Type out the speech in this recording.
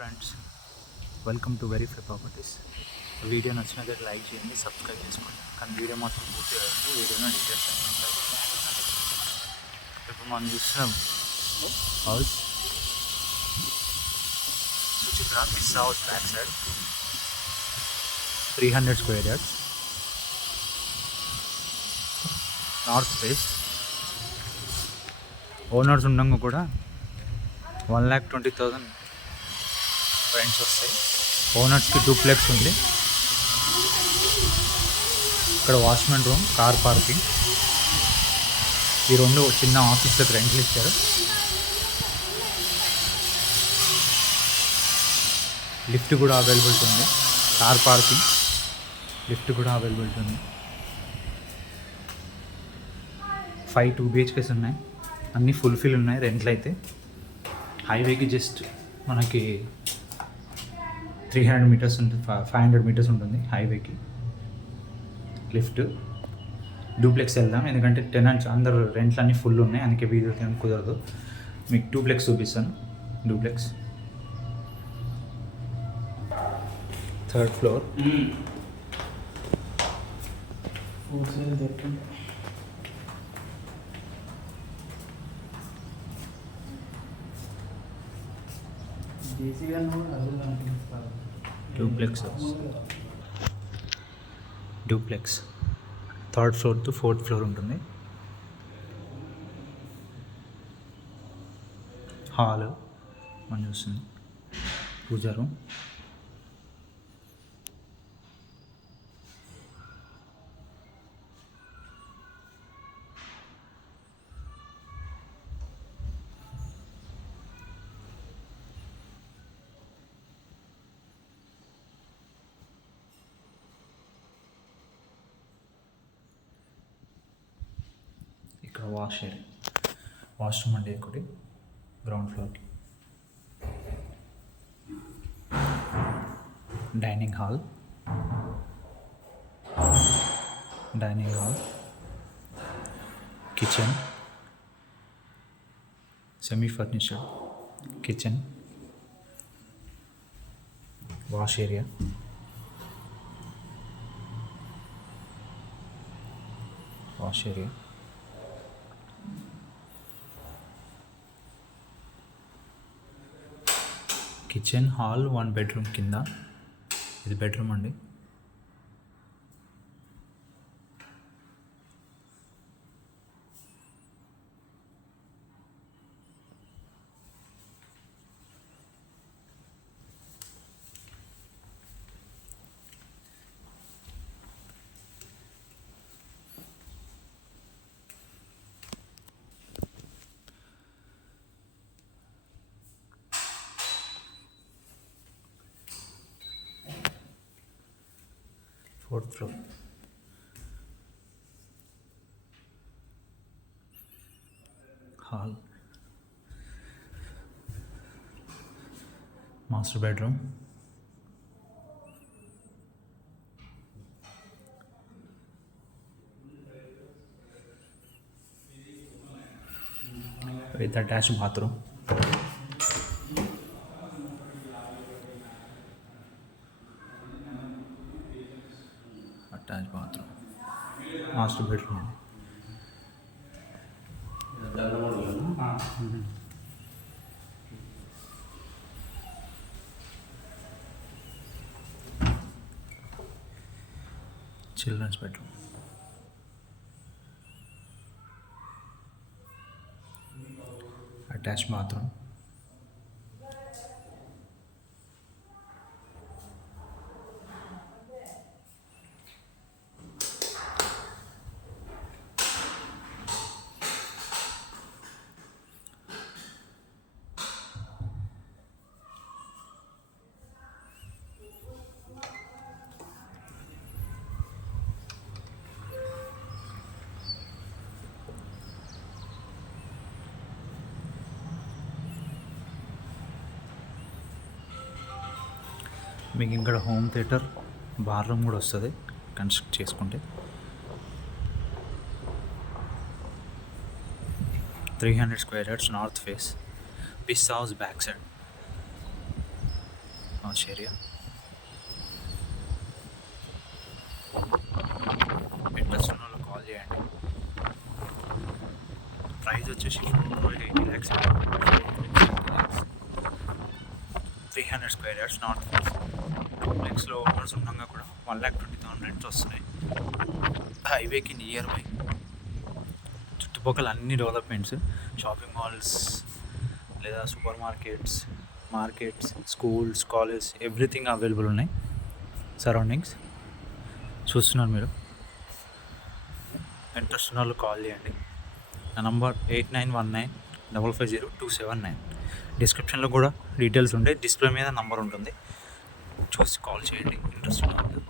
Friends, welcome to verify properties. Video నచ్చినట్లయితే లైక్ చేయండి, సబ్స్క్రైబ్ చేసుకోండి. కానీ వీడియో మాత్రం పూర్తిగా ఉంది. వీడియోలో డీటెయిల్స్ అన్నీ ఉంటాయి. ఇప్పుడు మనం చూస్తున్నాం హౌస్ Suchitra miss house back side 300 square yards north face. Owners ఉండగా కూడా 1,20,000 రెంట్స్ వస్తాయి. ఓనర్స్కి డూప్లెక్స్ ఉంది. ఇక్కడ వాచ్మెన్ రూమ్, కార్ పార్కింగ్, ఈ రెండు చిన్న ఆఫీస్లకు రెంట్లు ఇచ్చారు. లిఫ్ట్ కూడా అవైలబిలిటీ ఉంది. కార్ పార్కింగ్, లిఫ్ట్ కూడా అవైలబిలిటీ ఉంది. 5 2 BHKs ఉన్నాయి. అన్నీ ఫుల్ఫిల్ ఉన్నాయి. రెంట్లు అయితే హైవేకి జస్ట్ మనకి 300 మీటర్స్ ఉంటుంది, 500 మీటర్స్ ఉంటుంది హైవేకి. లిఫ్ట్. డూప్లెక్స్ వెళ్దాం, ఎందుకంటే టెనెంట్స్ అందరు రెంట్లు అన్నీ ఫుల్ ఉన్నాయి, అందుకే వీడియో కుదరదు. మీకు డూప్లెక్స్ చూపిస్తాను. Duplex 3rd floor. Duplex 3rd floor to 4th floor ఉంటుంది. హాల్ మనం చూస్తుంది, పూజా రూమ్, ఇక్కడ వాష్రూమ్ అండి ఒకటి గ్రౌండ్ ఫ్లోర్కి. Dining hall, kitchen, semi furnished kitchen, wash area, kitchen, hall, 1 bedroom కింద. ఇది బెడ్రూమ్ అండి. Fourth floor. Hall, master bedroom, with attached bathroom. Master bedroom. Children's bedroom. Attached bathroom. మీకు ఇక్కడ హోమ్ థియేటర్, బార్ రూమ్ కూడా వస్తుంది construct చేసుకుంటే. 300 square yards north face, పిస్ house back side. Posh area. Interest ఉన్న వాళ్ళు కాల్ చేయండి. ప్రైస్ వచ్చేసి 4.80 lakhs, 300 square yards నార్త్ ఫేస్. డూప్లెక్స్లో ఓనర్స్ ఉండగా కూడా 1,20,000 రెంట్స్ వస్తున్నాయి. హైవేకి నియర్ బై, చుట్టుపక్కల అన్ని డెవలప్మెంట్స్, షాపింగ్ మాల్స్ లేదా super markets, schools, college, everything available ఉన్నాయి. సరౌండింగ్స్ చూస్తున్నారు మీరు. ఇంట్రెస్ట్ ఉన్న వాళ్ళు కాల్ చేయండి. నా నంబర్ 8919550279. డిస్క్రిప్షన్లో కూడా డీటెయిల్స్ ఉంటాయి. డిస్ప్లే మీద నంబర్ ఉంటుంది, చూసి కాల్ చేయండి ఇంట్రెస్ట్ ఉన్న వాళ్ళు.